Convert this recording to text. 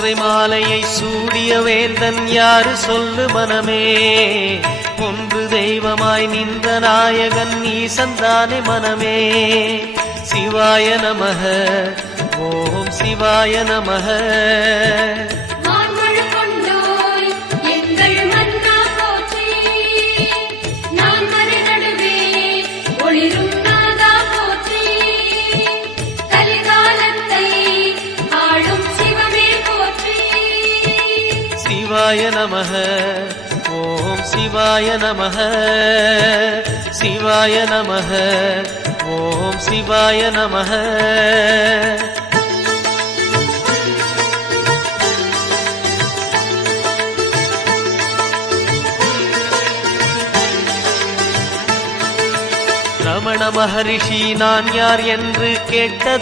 கொன்றை மாலையை சூடிய வேந்தன் யாரு சொல்லு மனமே. ஒன்று தெய்வமாய் நின்ற நாயகன் ஈசந்தானே மனமே. சிவாய நமக ஓம் சிவாய நமக. சிவாய நமக ஓம் சிவாய நமக. சிவாய நமக ஓம் சிவாய நமக. ரமண மகரிஷி நான் யார் என்று கேட்டதே